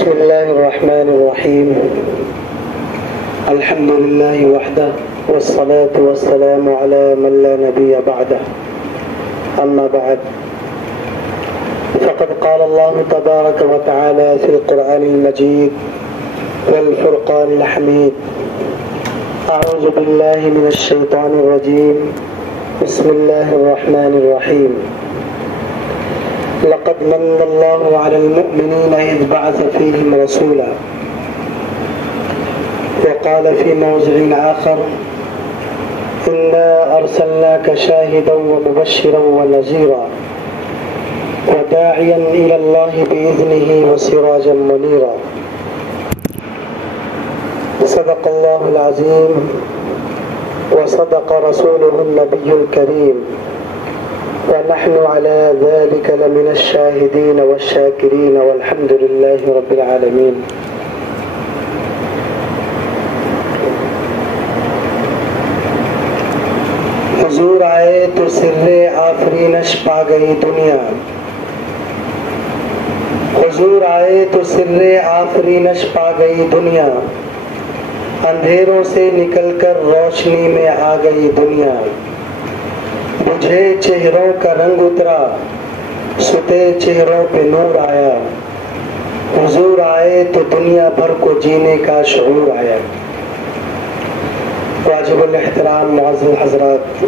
بسم الله الرحمن الرحيم. الحمد لله وحده والصلاة والسلام على من لا نبي بعده. أما بعد، فقد قال الله تبارك وتعالى في القرآن المجيد والفرقان الحميد: أعوذ بالله من الشيطان الرجيم. بسم الله الرحمن الرحيم. لقد من الله على المؤمنين إذ بعث فيهم رسولا. وقال في موضع آخر: إنا أرسلناك شاهدا ومبشرا ونذيرا وداعيا إلى الله بإذنه وسراجا منيرا. صدق الله العظيم وصدق رسوله النبي الكريم، ونحن على ذلك لمن الشاهدين والشاكرين والحمد لله رب العالمين. حضور آئے تو سر آفرینش پا گئی دنیا. حضور آئے تو سر آفرینش پا گئی دنیا. اندھیروں سے نکل کر روشنی میں آ گئی دنیا. بجھے چہروں کا رنگ اترا، ستے چہروں پہ نور آیا. حضور آئے تو دنیا بھر کو جینے کا شعور آیا. واجب الاحترام معزز حضرات،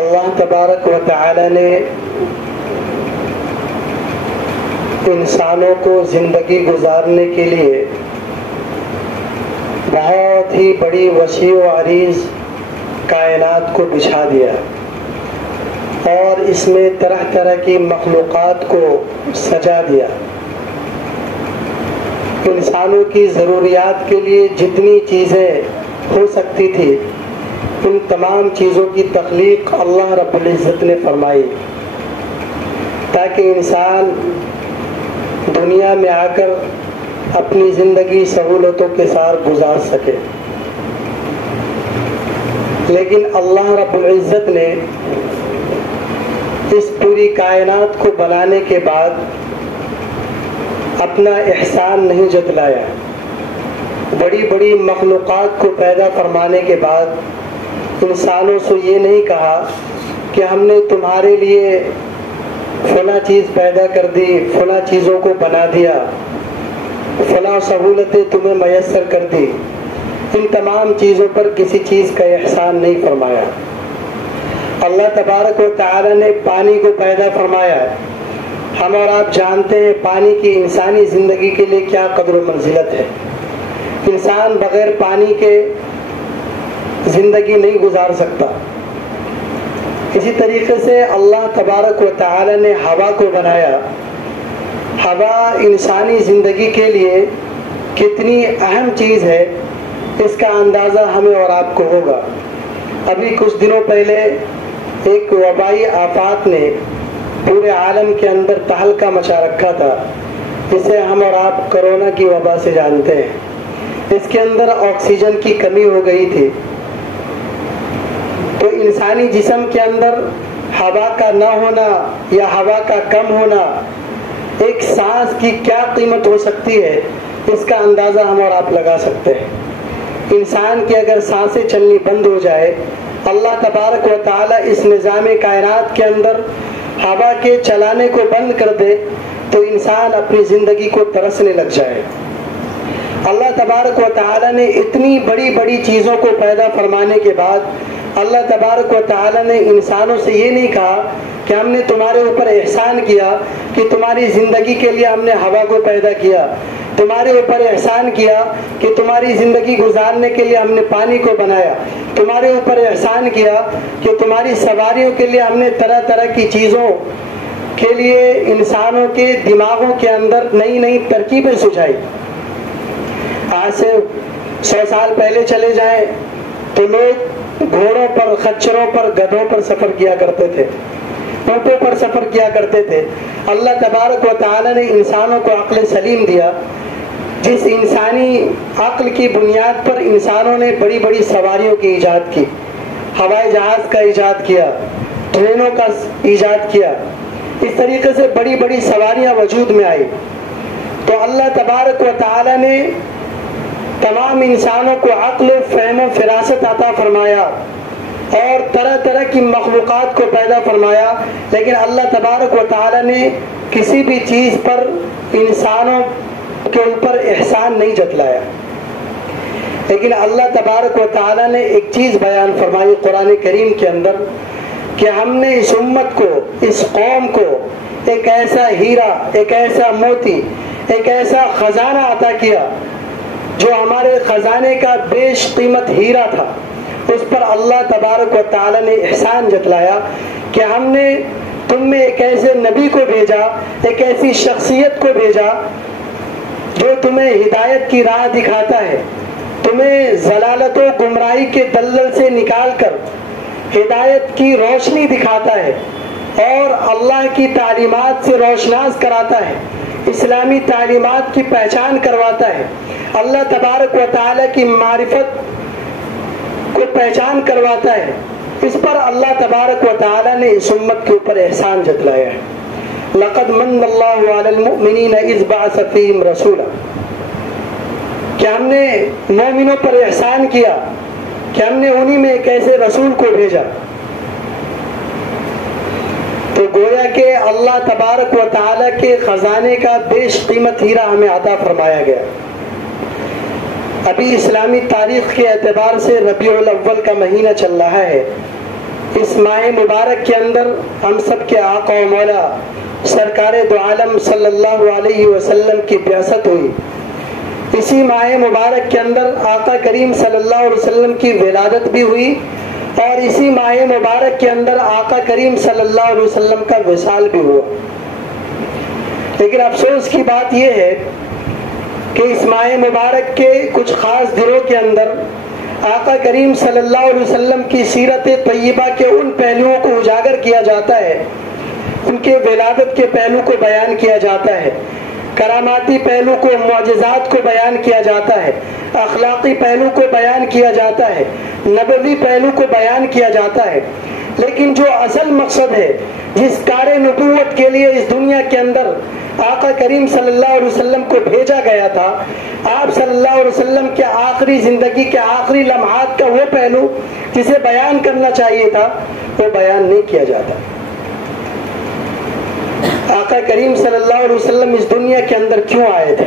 اللہ تبارک و تعالی نے انسانوں کو زندگی گزارنے کے لیے بہت ہی بڑی وسیع و عریض کائنات کو بچھا دیا، اور اس میں طرح طرح کی مخلوقات کو سجا دیا. انسانوں کی ضروریات کے لیے جتنی چیزیں ہو سکتی تھی، ان تمام چیزوں کی تخلیق اللہ رب العزت نے فرمائی، تاکہ انسان دنیا میں آ کر اپنی زندگی سہولتوں کے ساتھ گزار سکے. لیکن اللہ رب العزت نے اس پوری کائنات کو بنانے کے بعد اپنا احسان نہیں جتلایا. بڑی بڑی مخلوقات کو پیدا فرمانے کے بعد انسانوں سے یہ نہیں کہا کہ ہم نے تمہارے لیے فلاں چیز پیدا کر دی، فلاں چیزوں کو بنا دیا، فلاں سہولتیں تمہیں میسر کر دی. ان تمام چیزوں پر کسی چیز کا احسان نہیں فرمایا. اللہ تبارک و تعالی نے پانی کو پیدا فرمایا. ہم اور آپ جانتے ہیں پانی کی انسانی زندگی کے لیے کیا قدر و منزلت ہے. انسان بغیر پانی کے زندگی نہیں گزار سکتا. اسی طریقے سے اللہ تبارک و تعالی نے ہوا کو بنایا. ہوا انسانی زندگی کے لیے کتنی اہم چیز ہے، اس کا اندازہ ہمیں اور آپ کو ہوگا. ابھی کچھ دنوں پہلے ایک وبائی آفات نے پورے عالم کے اندر تہلکہ مچا رکھا تھا، جسے ہم اور آپ کرونا کی وبا سے جانتے ہیں. اس کے اندر آکسیجن کی کمی ہو گئی تھی. تو انسانی جسم کے اندر ہوا کا نہ ہونا یا ہوا کا کم ہونا، ایک سانس کی کیا قیمت ہو سکتی ہے، اس کا اندازہ ہم اور آپ لگا سکتے ہیں. انسان کی اگر سانسیں چلنی بند ہو جائے، اللہ تبارک و تعالی اس نظام کائنات کے اندر ہوا کے چلانے کو بند کر دے تو انسان اپنی زندگی کو ترسنے لگ جائے. اللہ تبارک و تعالی نے اتنی بڑی بڑی چیزوں کو پیدا فرمانے کے بعد اللہ تبارک و تعالی نے انسانوں سے یہ نہیں کہا کہ ہم نے تمہارے اوپر احسان کیا کہ تمہاری زندگی کے لیے ہم نے ہوا کو پیدا کیا، تمہارے اوپر احسان کیا کہ تمہاری زندگی گزارنے کے لیے ہم نے پانی کو بنایا، تمہارے اوپر احسان کیا کہ تمہاری سواریوں کے لیے ہم نے طرح طرح کی چیزوں کے لیے انسانوں کے دماغوں کے اندر نئی نئی ترکیبیں سجائی. آج سے 100 سال پہلے چلے جائیں تو لوگ گھوڑوں پر، خچروں پر، گدھوں پر سفر کیا کرتے تھے، اونٹوں پر سفر کیا کرتے تھے. اللہ تبارک و تعالی نے انسانوں کو عقل سلیم دیا، جس انسانی عقل کی بنیاد پر انسانوں نے بڑی بڑی سواریوں کی ایجاد کی، ہوائی جہاز کا ایجاد کیا، ٹرینوں کا ایجاد کیا. اس طریقے سے بڑی بڑی سواریاں وجود میں آئی، تو اللہ تبارک و تعالی نے تمام انسانوں کو عقل و فہم و فراست عطا فرمایا اور طرح طرح کی مخلوقات کو پیدا فرمایا، لیکن اللہ تبارک و تعالی نے کسی بھی چیز پر انسانوں کے اوپر احسان نہیں جتلایا۔ لیکن اللہ تبارک و تعالی نے ایک چیز بیان فرمائی قرآن کریم کے اندر کہ ہم نے اس امت کو، اس قوم کو ایک ایسا ہیرا، ایک ایسا موتی، ایک ایسا خزانہ عطا کیا جو ہمارے خزانے کا بیش قیمت ہیرا تھا، اس پر اللہ تبارک و تعالی نے احسان جتلایا کہ ہم نے تم میں ایک ایسے نبی کو بھیجا، ایک ایسی شخصیت کو بھیجا جو تمہیں ہدایت کی راہ دکھاتا ہے، تمہیں ضلالت و گمراہی کے دلدل سے نکال کر ہدایت کی روشنی دکھاتا ہے اور اللہ کی تعلیمات سے روشناس کراتا ہے، اسلامی تعلیمات کی پہچان کرواتا ہے، اللہ تبارک و تعالی کی معرفت کو پہچان کرواتا ہے۔ اس پر اللہ تبارک و تعالی نے اس امت کے اوپر احسان جتلایا ہے۔ لقد من اللہ علی المؤمنین اذ بعث فیہم رسولا، کہ ہم نے مومنوں پر احسان کیا کہ ہم نے انہی میں ایک ایسے رسول کو بھیجا۔ تو گویا کہ اللہ تبارک و تعالی کے خزانے کا بیش قیمت ہیرا ہمیں عطا فرمایا گیا۔ ابھی اسلامی تاریخ کے اعتبار سے ربیع الاول کا مہینہ چل رہا ہے۔ اس ماہ مبارک کے اندر ہم سب کے آقا و مولا سرکار دو عالم صلی اللہ علیہ وسلم کی بعثت ہوئی۔ اسی ماہ مبارک کے اندر آقا کریم صلی اللہ علیہ وسلم کی ولادت بھی ہوئی اور اسی ماہ مبارک کے اندر آقا کریم صلی اللہ علیہ وسلم کا وصال بھی ہوا۔ لیکن افسوس کی بات یہ ہے کہ اس ماہ مبارک کے کچھ خاص دنوں کے اندر آقا کریم صلی اللہ علیہ وسلم کی سیرت طیبہ کے ان پہلوؤں کو اجاگر کیا جاتا ہے، ان کے ولادت کے پہلو کو بیان کیا جاتا ہے، کراماتی پہلو کو، معجزات کو بیان کیا جاتا ہے، اخلاقی پہلو کو بیان کیا جاتا ہے، نبوی پہلو کو بیان کیا جاتا ہے، لیکن جو اصل مقصد ہے، جس کار نبوت کے لیے اس دنیا کے اندر آقا کریم صلی اللہ علیہ وسلم کو بھیجا گیا تھا، آپ صلی اللہ علیہ وسلم کے آخری زندگی کے آخری لمحات کا وہ پہلو جسے بیان کرنا چاہیے تھا وہ بیان نہیں کیا جاتا۔ آقا کریم صلی اللہ علیہ وسلم اس دنیا کے اندر کیوں آئے تھے،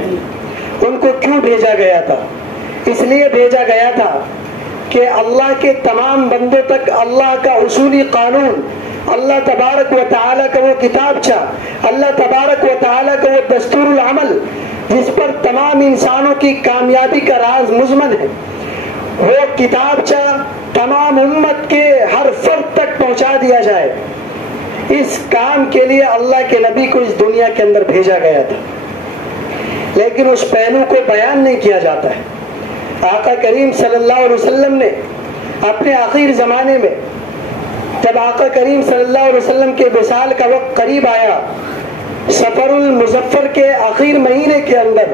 ان کو کیوں بھیجا گیا تھا؟ اس لیے بھیجا گیا تھا کہ اللہ کے تمام بندوں تک اللہ کا اصولی قانون، اللہ تبارک و تعالیٰ کا وہ کتابچہ، اللہ تبارک و تعالیٰ کا وہ دستور العمل جس پر تمام انسانوں کی کامیابی کا راز مضمن ہے، وہ کتابچہ تمام امت کے ہر فرد تک پہنچا دیا جائے۔ اس کام کے لیے اللہ کے نبی کو اس دنیا کے اندر بھیجا گیا تھا، لیکن اس پہلو کو بیان نہیں کیا جاتا ہے۔ آقا کریم صلی اللہ علیہ وسلم نے اپنے آخر زمانے میں جب آقا کریم صلی اللہ علیہ وسلم کے وصال کا وقت قریب آیا، سفر المظفر کے آخر مہینے کے اندر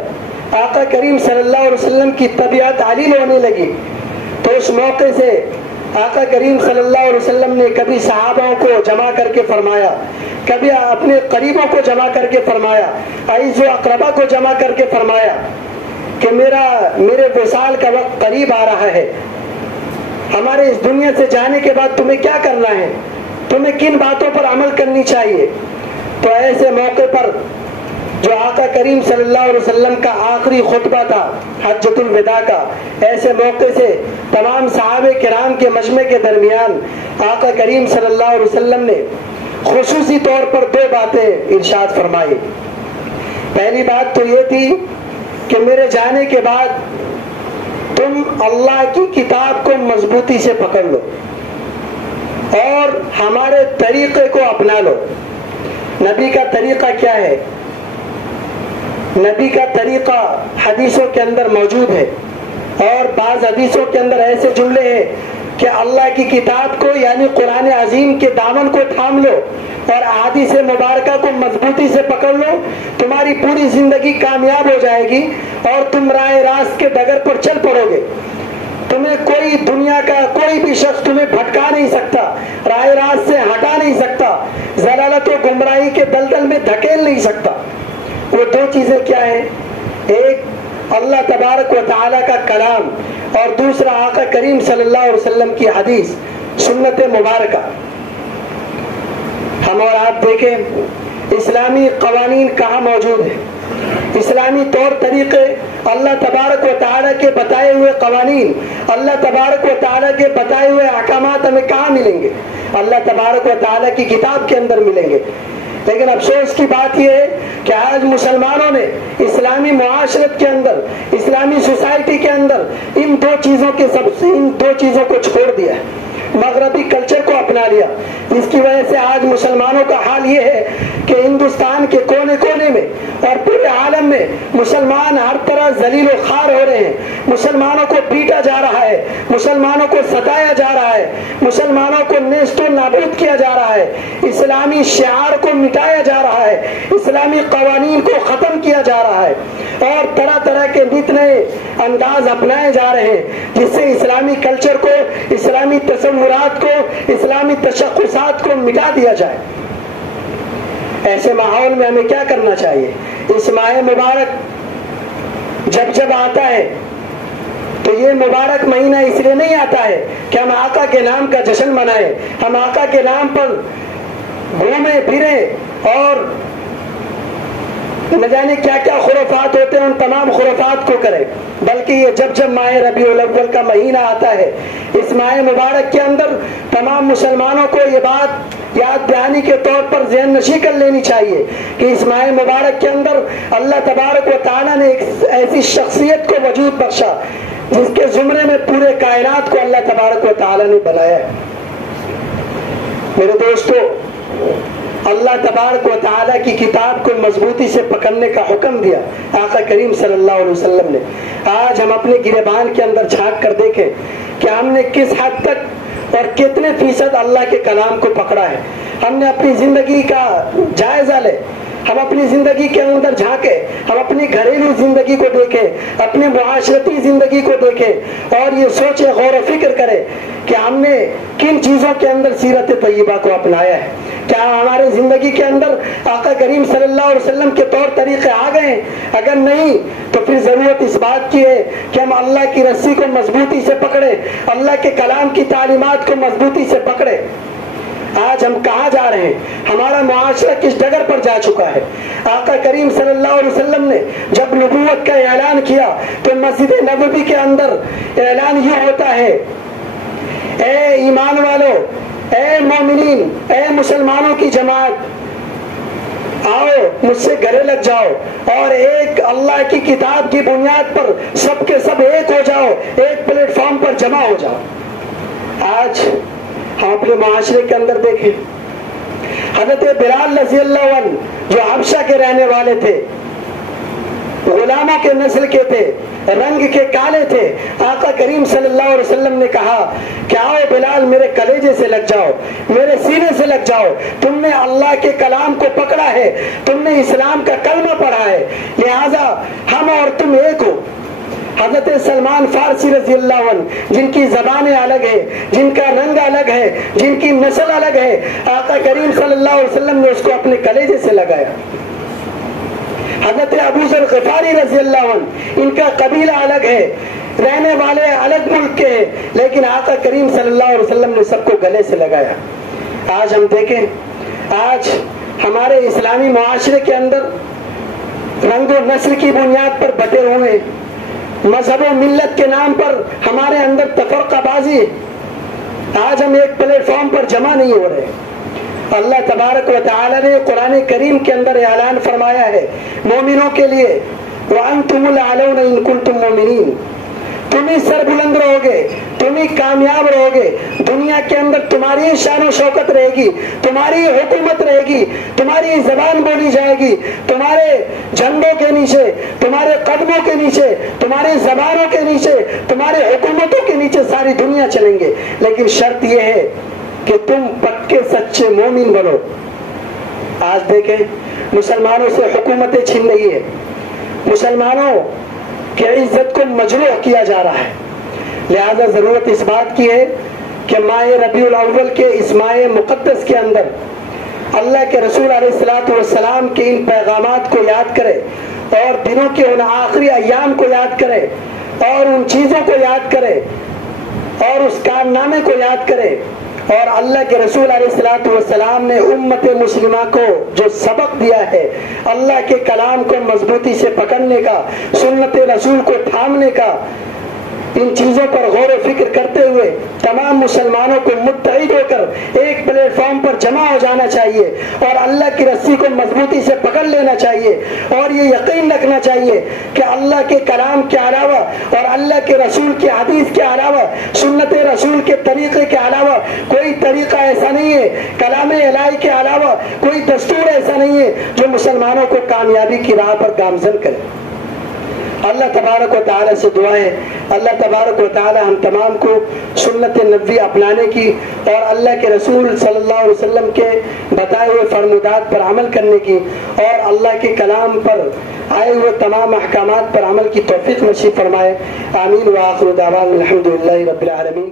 آقا کریم صلی اللہ علیہ وسلم کی طبیعت علیل ہونے لگی، تو اس موقع سے آقا کریم صلی اللہ علیہ وسلم نے کبھی صحابہ کو جمع کر کے فرمایا، کبھی اپنے قریبوں کو جمع کر کے فرمایا، عزیز و اقربا کو جمع کر کے فرمایا کہ میرے وصال کا وقت قریب آ رہا ہے، ہمارے اس دنیا سے جانے کے بعد تمہیں کیا کرنا ہے، تمہیں کن باتوں پر عمل کرنی چاہیے۔ تو ایسے موقع پر جو آقا کریم صلی اللہ علیہ وسلم کا آخری خطبہ تھا حجۃ الوداع کا، ایسے موقع سے تمام صحابہ کرام کے مجمع کے درمیان آقا کریم صلی اللہ علیہ وسلم نے خصوصی طور پر دو باتیں ارشاد فرمائی۔ پہلی بات تو یہ تھی کہ میرے جانے کے بعد تم اللہ کی کتاب کو مضبوطی سے پکڑ لو اور ہمارے طریقے کو اپنا لو۔ نبی کا طریقہ کیا ہے؟ نبی کا طریقہ حدیثوں کے اندر موجود ہے، اور بعض حدیثوں کے اندر ایسے جملے ہیں کہ اللہ کی کتاب کو یعنی قرآن عظیم کے دامن کو تھام لو اور احادیث مبارکہ کو مضبوطی سے پکڑ لو، تمہاری پوری زندگی کامیاب ہو جائے گی اور تم راہ راست کے ڈگر پر چل پڑو گے۔ تمہیں کوئی دنیا کا کوئی بھی شخص تمہیں بھٹکا نہیں سکتا، راہ راست سے ہٹا نہیں سکتا، ضلالت و گمراہی کے دلدل میں دھکیل نہیں سکتا۔ وہ دو چیزیں کیا ہیں؟ ایک اللہ تبارک و تعالی کا کلام، اور دوسرا آقا کریم صلی اللہ علیہ وسلم کی حدیث، سنت مبارکہ۔ ہم اور آپ دیکھیں اسلامی قوانین کہاں موجود ہیں، اسلامی طور طریقے، اللہ تبارک و تعالیٰ کے بتائے ہوئے قوانین، اللہ تبارک و تعالیٰ کے بتائے ہوئے احکامات ہمیں کہاں ملیں گے؟ اللہ تبارک و تعالیٰ کی کتاب کے اندر ملیں گے۔ لیکن افسوس کی بات یہ ہے کہ آج مسلمانوں نے اسلامی معاشرت کے اندر، اسلامی سوسائٹی کے اندر ان دو چیزوں کو چھوڑ دیا ہے، مغربی کلچر کو اپنا لیا، جس کی وجہ سے آج مسلمانوں کا حال یہ ہے کہ ہندوستان کے کونے کونے میں اور پورے عالم میں مسلمان ہر طرح ذلیل و خوار ہو رہے ہیں، مسلمانوں کو پیٹا جا رہا ہے، مسلمانوں کو ستایا جا رہا ہے، مسلمانوں کو نیست و نابود کیا جا رہا ہے، اسلامی شعار کو مٹایا جا رہا ہے، اسلامی قوانین کو ختم کیا جا رہا ہے، اور طرح طرح کے نت نئے انداز اپنائے جا رہے ہیں جس سے اسلامی کلچر کو، اسلامی تصورات کو، اسلامی تشخصات کو مٹا دیا جائے۔ ایسے ماحول میں ہمیں کیا کرنا چاہیے؟ اس ماہ مبارک جب آتا ہے تو یہ مبارک مہینہ اس لیے نہیں آتا ہے کہ ہم آقا کے نام کا جشن منائیں، ہم آقا کے نام پر گھومیں پھریں اور نہ جانے کیا کیا خرافات ہوتے ہیں ان تمام خرافات کو کریں، بلکہ یہ جب ماہ ربیع الاول کا مہینہ آتا ہے، اس ماہ مبارک کے اندر تمام مسلمانوں کو یہ بات یاد دہانی کے طور پر ذہن نشی کر لینی چاہیے کہ اس ماہ مبارک کے اندر اللہ تبارک و تعالیٰ نے ایک ایسی شخصیت کو وجود بخشا جس کے زمرے میں پورے کائنات کو اللہ تبارک و تعالیٰ نے بنایا ہے۔ میرے دوستو، اللہ تبارک و تعالیٰ کی کتاب کو مضبوطی سے پکڑنے کا حکم دیا آقا کریم صلی اللہ علیہ وسلم نے۔ آج ہم اپنے گریبان کے اندر جھانک کر دیکھیں کہ ہم نے کس حد تک اور کتنے فیصد اللہ کے کلام کو پکڑا ہے۔ ہم نے اپنی زندگی کا جائزہ لے، ہم اپنی زندگی کے اندر جھانکے، ہم اپنی گھریلو زندگی کو دیکھیں، اپنی معاشرتی زندگی کو دیکھیں اور یہ سوچے، غور و فکر کرے کہ ہم نے کن چیزوں کے اندر سیرت طیبہ کو اپنایا ہے۔ کیا ہمارے زندگی کے اندر آقا کریم صلی اللہ علیہ وسلم کے طور طریقے آ گئے ہیں؟ اگر نہیں تو پھر ضرورت اس بات کی ہے کہ ہم اللہ کی رسی کو مضبوطی سے پکڑیں، اللہ کے کلام کی تعلیمات کو مضبوطی سے پکڑیں۔ آج ہم کہاں جا رہے ہیں؟ ہمارا معاشرہ کس ڈگر پر جا چکا ہے؟ آقا کریم صلی اللہ علیہ وسلم نے جب نبوت کا اعلان کیا تو مسجد نبوی کے اندر اعلان یہ ہوتا ہے، اے ایمان والو، اے مومنین، اے مسلمانوں کی جماعت، آؤ مجھ سے گلے لگ جاؤ اور ایک اللہ کی کتاب کی بنیاد پر سب کے سب ایک ہو جاؤ، ایک پلیٹ فارم پر جمع ہو جاؤ۔ آج ہم اپنے معاشرے کے اندر دیکھیں، حضرت بلال رضی اللہ عنہ جو حبشہ کے رہنے والے تھے، غلاموں کے نسل کے تھے، رنگ کے کالے تھے، آقا کریم صلی اللہ علیہ وسلم نے کہا کہ آؤ بلال میرے کلیجے سے لگ جاؤ، میرے سینے سے لگ جاؤ، تم نے اللہ کے کلام کو پکڑا ہے، تم نے اسلام کا کلمہ پڑھا ہے، لہذا ہم اور تم ایک ہو۔ حضرت سلمان فارسی رضی اللہ عنہ جن کی زبانیں الگ ہیں، جن کا رنگ الگ ہے، جن کی نسل الگ ہے، آقا کریم صلی اللہ علیہ وسلم نے اس کو اپنے کلیجے سے لگایا۔ حضرت ابو ذر غفاری رضی اللہ عنہ ان کا قبیلہ الگ ہے، رہنے والے الگ ملک کے ہیں، لیکن آقا کریم صلی اللہ علیہ وسلم نے سب کو گلے سے لگایا۔ آج ہم دیکھیں، آج ہمارے اسلامی معاشرے کے اندر رنگ و نسل کی بنیاد پر بٹے ہوئے، مذہب و ملت کے نام پر ہمارے اندر تفرقہ بازی ہے۔ آج ہم ایک پلیٹ فارم پر جمع نہیں ہو رہے۔ اللہ تبارک و تعالی نے قرآن کریم کے اندر اعلان فرمایا ہے مومنوں کے لیے، وَأَنْتُمُ الْأَعْلَوْنَ إِن كُنتُم مُؤْمِنِينَ، تم ہی سر بلند رہو گے، تم ہی کامیاب رہو گے، دنیا کے اندر تمہاری شان و شوکت رہے گی، تمہاری حکومت رہے گی، تمہاری زبان بولی جائے گی، تمہارے جھنڈوں کے نیچے، تمہارے قدموں کے نیچے، تمہاری زبانوں کے نیچے، تمہارے حکومتوں کے نیچے ساری دنیا چلیں گے، لیکن شرط یہ ہے کہ تم پکے سچے مومن بنو۔ آج دیکھیں مسلمانوں سے حکومتیں چھین رہی ہے، مسلمانوں کی عزت کو مجروح کیا جا رہا ہے، لہذا ضرورت اس بات کی ہے کہ ماہ ربیع الاول کے اس ماہ مقدس کے اندر اللہ کے رسول علیہ الصلوۃ والسلام کے ان پیغامات کو یاد کرے اور دنوں کے ان آخری ایام کو یاد کرے اور ان چیزوں کو یاد کرے اور اس کارنامے کو یاد کرے اور اللہ کے رسول علیہ الصلوۃ والسلام نے امت مسلمہ کو جو سبق دیا ہے اللہ کے کلام کو مضبوطی سے پکڑنے کا، سنت رسول کو تھامنے کا، ان چیزوں پر غور و فکر کرتے ہوئے تمام مسلمانوں کو متحد ہو کر ایک پلیٹ فارم پر جمع ہو جانا چاہیے اور اللہ کی رسی کو مضبوطی سے پکڑ لینا چاہیے اور یہ یقین رکھنا چاہیے کہ اللہ کے کلام کے علاوہ اور اللہ کے رسول کی حدیث کے علاوہ، سنت رسول کے طریقے کے علاوہ کوئی طریقہ ایسا نہیں ہے، کلام الہی کے علاوہ کوئی دستور ایسا نہیں ہے جو مسلمانوں کو کامیابی کی راہ پر گامزن کرے۔ اللہ تبارک و تعالی سے دعا ہے اللہ تبارک و تعالی ہم تمام کو سنت نبوی اپنانے کی اور اللہ کے رسول صلی اللہ علیہ وسلم کے بتائے ہوئے فرمودات پر عمل کرنے کی اور اللہ کے کلام پر آئے ہوئے تمام احکامات پر عمل کی توفیق نصیب فرمائے۔ آمین وآخر دعوانا الحمدللہ رب العالمین۔